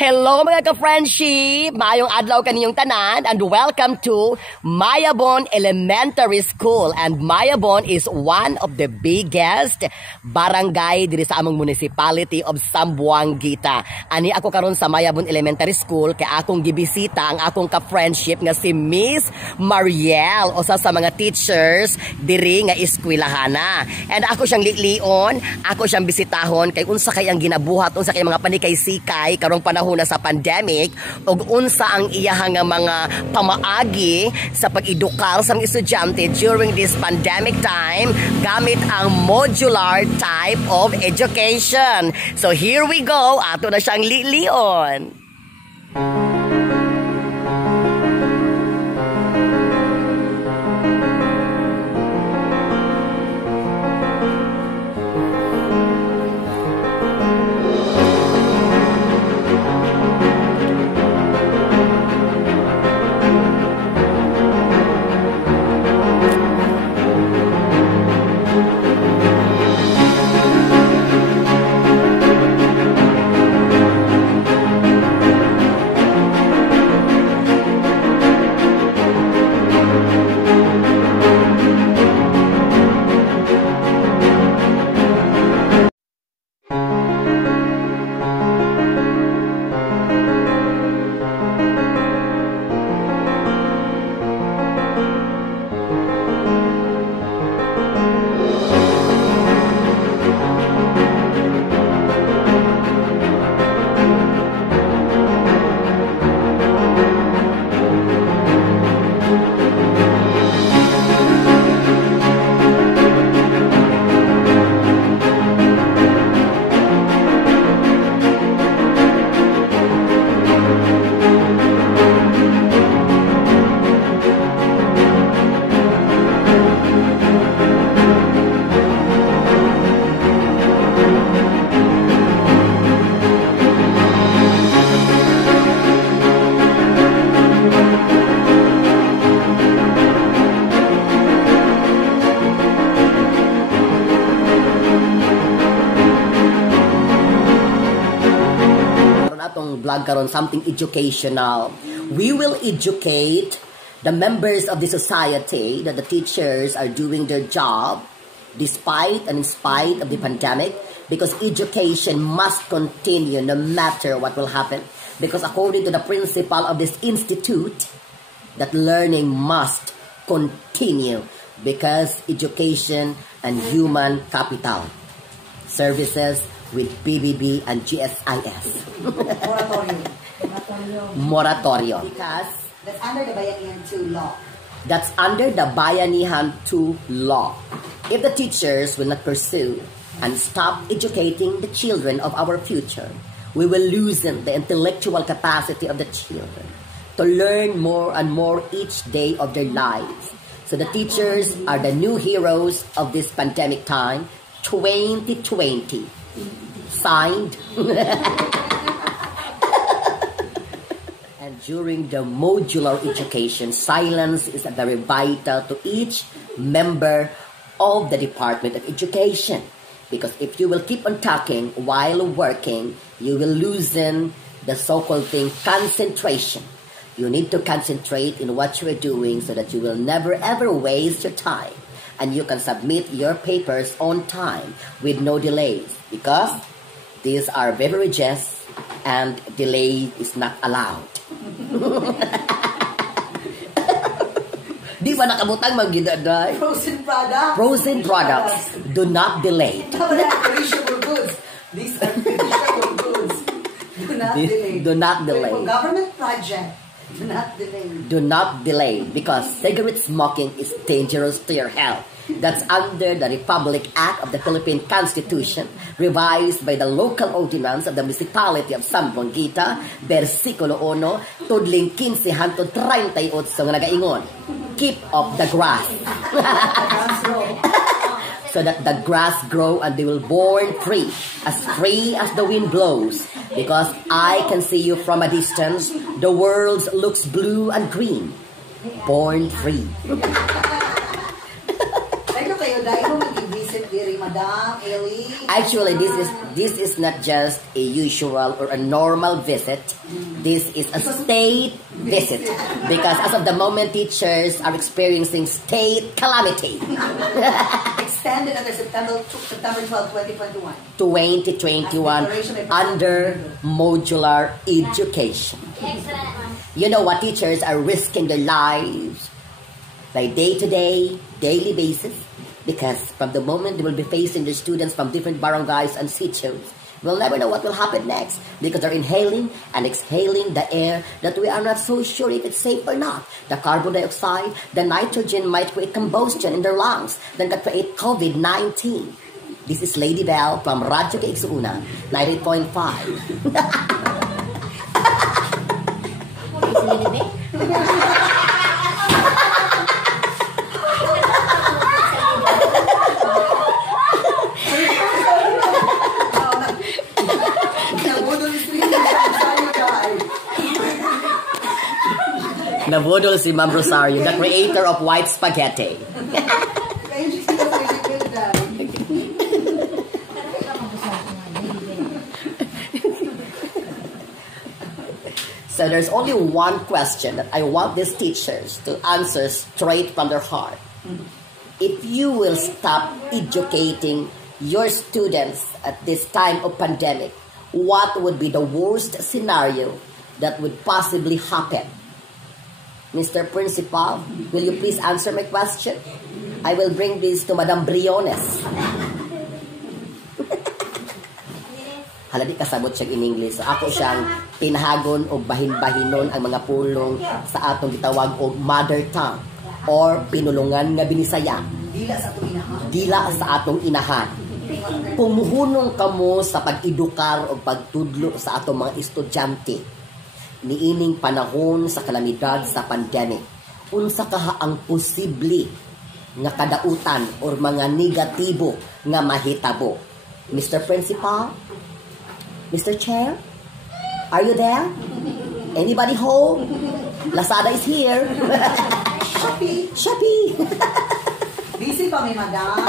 Hello mga ka-friendship! Maayong adlaw kaniyong tanan and welcome to Mayabon Elementary School. And Mayabon is one of the biggest barangay diri sa among municipality of Zamboanguita. Ani ako karon sa Mayabon Elementary School kay akong gibisita ang akong ka-friendship nga si Miss Mariel, usa sa mga teachers diri nga eskwelahana. And ako siyang lion, ako siyang bisitahon kay unsa kay ang ginabuhat, unsa kay mga panikay-sikay karong panahon na sa pandemic ug unsa ang iyahang mga pamaagi sa pag-edukar sa mga estudyante during this pandemic time gamit ang modular type of education. So here we go, ato na siyang lion. Vlog karon something educational. We will educate the members of the society that the teachers are doing their job despite and in spite of the pandemic, because education must continue no matter what will happen, because according to the principal of this institute that learning must continue because education and human capital services with PBB and GSIS. Moratorium. Because that's under the Bayanihan 2 law. That's under the Bayanihan 2 law. If the teachers will not pursue and stop educating the children of our future, we will loosen the intellectual capacity of the children to learn more and more each day of their lives. So the teachers are the new heroes of this pandemic time, 2020. Signed. And during the modular education, silence is very vital to each member of the Department of Education. Because if you will keep on talking while working, you will loosen the so-called thing, concentration. You need to concentrate in what you are doing so that you will never ever waste your time. And you can submit your papers on time with no delays, because these are beverages and delay is not allowed. Di ba nakabutang magidaday? Frozen products. Frozen products do not delay. Perishable goods. These are perishable goods. Do not delay. Do not delay. Government project. Do not delay. Do not delay, because cigarette smoking is dangerous to your health. That's under the Republic Act of the Philippine Constitution, revised by the local ordinance of the municipality of Zamboanguita, versikulo 1, tudling 15 hangtod 38 nga nagaingon. Keep up the grass. So that the grass grow and they will born free as the wind blows. Because I can see you from a distance, the world looks blue and green. Born free. Kayo kayo, dahil mo mag-visit diri Madam Ellie. Actually, this is not just a usual or a normal visit. This is a state visit because as of the moment, teachers are experiencing state calamity. Extended until September 12, 2021. 2021 under modular education. You know what? Teachers are risking their lives by day-to-day, daily basis, because from the moment they will be facing the students from different barangays and sitios, we'll never know what will happen next because they're inhaling and exhaling the air that we are not so sure if it's safe or not. The carbon dioxide, the nitrogen might create combustion in their lungs, then can create COVID-19. This is Lady Bell from Radyo Kaigsuuna, 98.5. Nabudol si Ma'am Rosario, the creator of white spaghetti. So there's only one question that I want these teachers to answer straight from their heart. If you will stop educating your students at this time of pandemic, what would be the worst scenario that would possibly happen? Mr. Principal, will you please answer my question? I will bring this to Madam Briones. Hala, di kasabot siya in English. So ako siyang pinahagon o bahin-bahinon ang mga pulong sa atong gitawag o mother tongue or pinulungan nga binisaya. Dila sa atong inahan. Pumuhunong kamo sa pag-edukar o pagtudlo sa atong mga estudyante. Niining panahon sa kalamidad sa pandemic. Unsa kaha ang posible nga kadautan or mga negatibo nga mahitabo. Mr. Principal? Mr. Chair? Are you there? Anybody home? Lazada is here. Shopee. Busy pa mi, madam.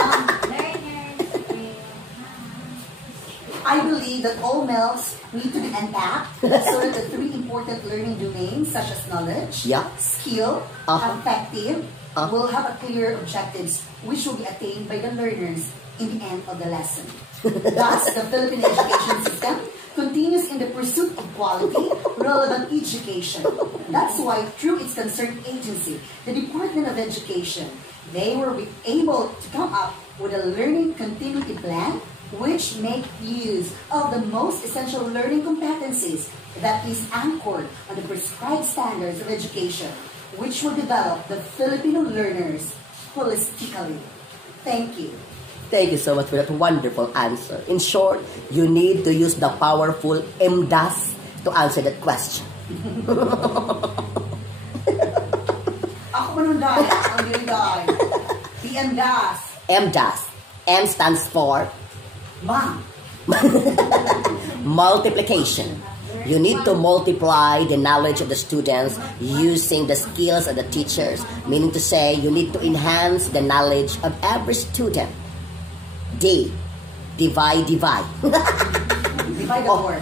I believe that all males need to be unpacked so that the three important learning domains such as knowledge, skill, affective will have a clear objectives which will be attained by the learners in the end of the lesson. Thus, the Philippine education system continues in the pursuit of quality, relevant education. That's why, through its concerned agency, the Department of Education, they were able to come up with a learning continuity plan which make use of the most essential learning competencies that is anchored on the prescribed standards of education, which will develop the Filipino learners holistically. Thank you. Thank you so much for that wonderful answer. In short, you need to use the powerful MDAS to answer that question. Ako manunday, ang diligay. PMDAS. MDAS. M stands for Ma'am. multiplication. You need to multiply the knowledge of the students using the skills of the teachers. Meaning to say, you need to enhance the knowledge of every student. Divide. Divide the word.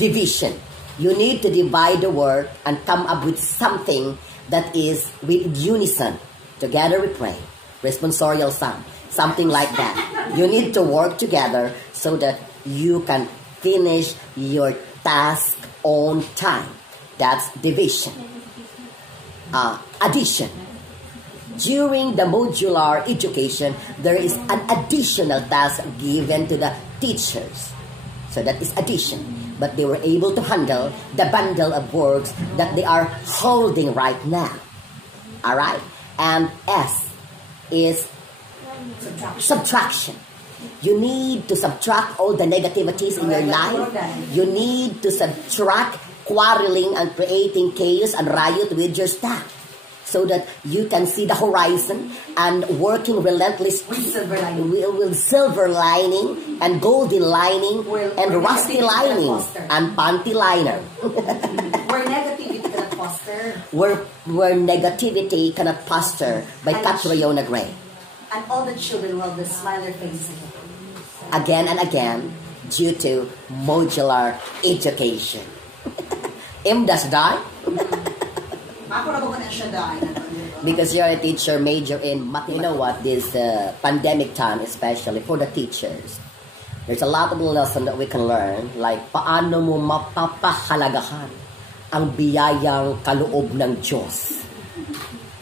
Division. You need to divide the word and come up with something that is with unison. Together we pray. Responsorial sum. Something like that. You need to work together so that you can finish your task on time. That's division. Addition. During the modular education, there is an additional task given to the teachers. So that is addition. But they were able to handle the bundle of works that they are holding right now. Alright? And S is subtraction. You need to subtract all the negativities in your life. You need to subtract quarreling and creating chaos and riot with your staff. So that you can see the horizon and working relentlessly with silver lining and golden lining and rusty lining and panty liner. Where negativity cannot foster. Where negativity cannot foster by Catriona Gray. And all the children will have the smiler faces. again and again due to modular education. Does die? Ako na ba siya dahil? Because you're a teacher major in math. You know what, this pandemic time, especially for the teachers, there's a lot of lessons that we can learn, like paano mo mapapahalagahan ang biyayang kaloob ng Diyos.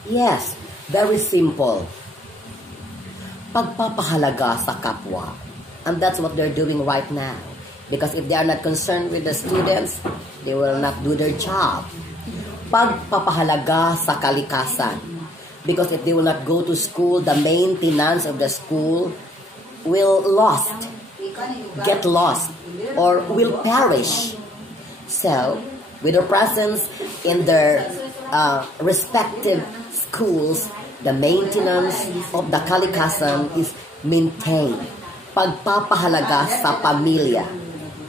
Yes, very simple. Pagpapahalaga sa kapwa. And that's what they're doing right now. Because if they are not concerned with the students, they will not do their job. Pagpapahalaga sa kalikasan. Because if they will not go to school, the maintenance of the school will get lost, or will perish. So, with their presence in their respective schools, the maintenance of the kalikasan is maintained. Pagpapahalaga sa pamilya.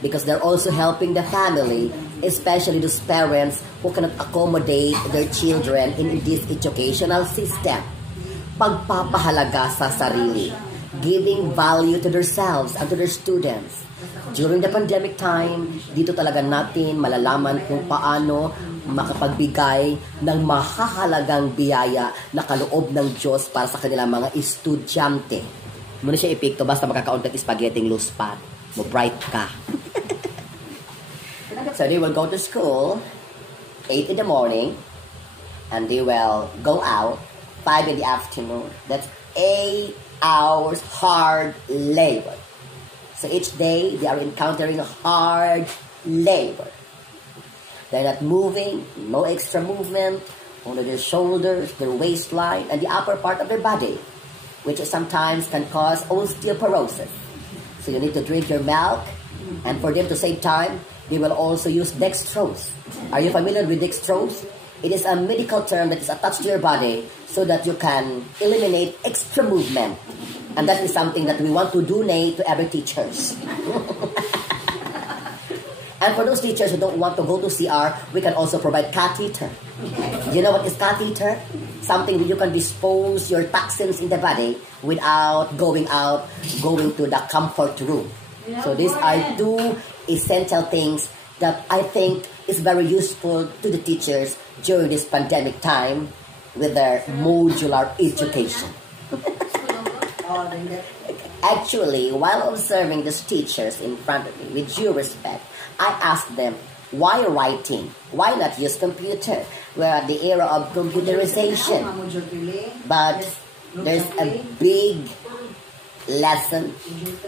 Because they're also helping the family, especially those parents who cannot accommodate their children in this educational system. Pagpapahalaga sa sarili. Giving value to themselves and to their students. During the pandemic time, dito talaga natin malalaman kung paano makapagbigay ng mahahalagang biyaya na kaloob ng Diyos para sa kanilang mga estudyante. Muna siya ipikto, basta makakaon ng spaghetti loose pot. Mo bright ka. So they will go to school 8 in the morning and they will go out 5 in the afternoon. That's 8 hours hard labor. So each day they are encountering hard labor. They're not moving, no extra movement, only their shoulders, their waistline, and the upper part of their body, which sometimes can cause osteoporosis. So you need to drink your milk, and for them to save time, they will also use dextrose. Are you familiar with dextrose? It is a medical term that is attached to your body so that you can eliminate extra movement. And that is something that we want to donate to every teachers. And for those teachers who don't want to go to CR, we can also provide catheter. You know what is catheter? Something that you can dispose your toxins in the body without going to the comfort room. So these are two essential things that I think is very useful to the teachers during this pandemic time with their modular education. Actually, while observing these teachers in front of me, with due respect, I asked them, why writing? Why not use computer? We're at the era of computerization. But there's a big lesson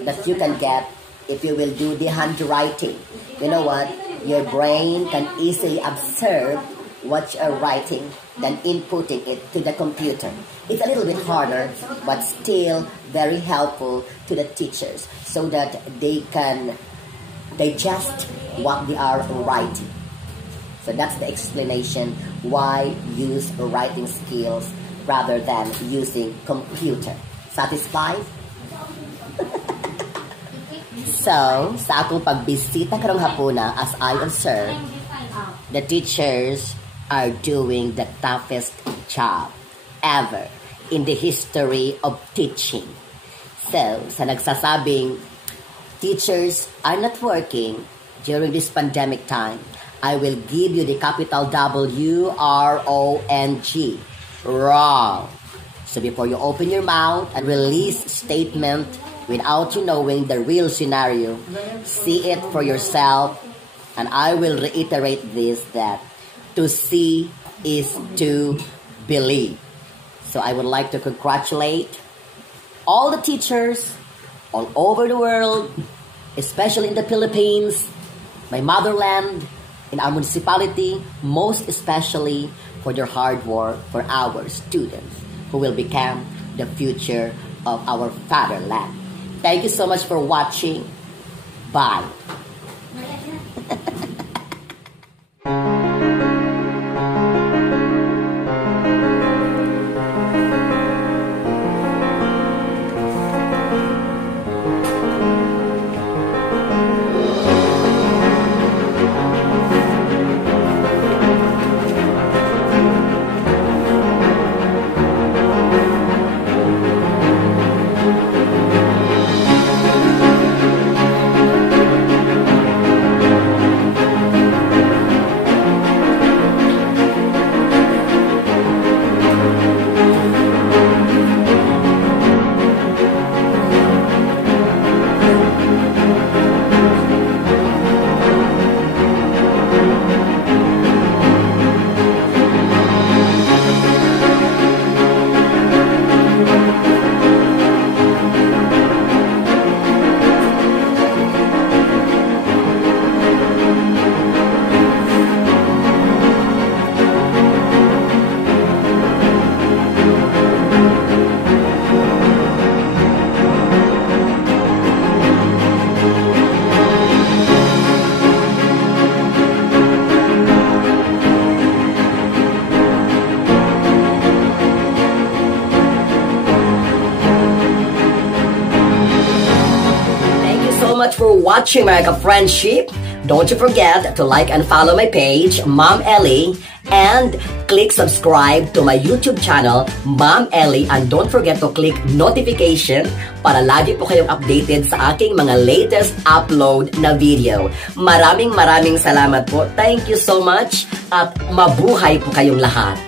that you can get if you will do the handwriting. You know what? Your brain can easily observe what you are writing than inputting it to the computer. It's a little bit harder, but still very helpful to the teachers so that they can digest what they are writing. So that's the explanation why use writing skills rather than using computer. Satisfied? So, sa akong pagbisita karong hapuna, as I observe, the teachers are doing the toughest job ever in the history of teaching. So, sa nagsasabing teachers are not working during this pandemic time, I will give you the capital W-R-O-N-G. Wrong. So before you open your mouth and release statement without you knowing the real scenario, see it for yourself. And I will reiterate this, that to see is to believe. So I would like to congratulate all the teachers all over the world, especially in the Philippines, my motherland, in our municipality, most especially for their hard work for our students who will become the future of our fatherland. Thank you so much for watching. Bye. watching, mga ka-friendship. Don't you forget to like and follow my page, Ma'am Ellie, and click subscribe to my YouTube channel, Ma'am Ellie, and don't forget to click notification para lagi po kayong updated sa aking mga latest upload na video. Maraming salamat po. Thank you so much at mabuhay po kayong lahat.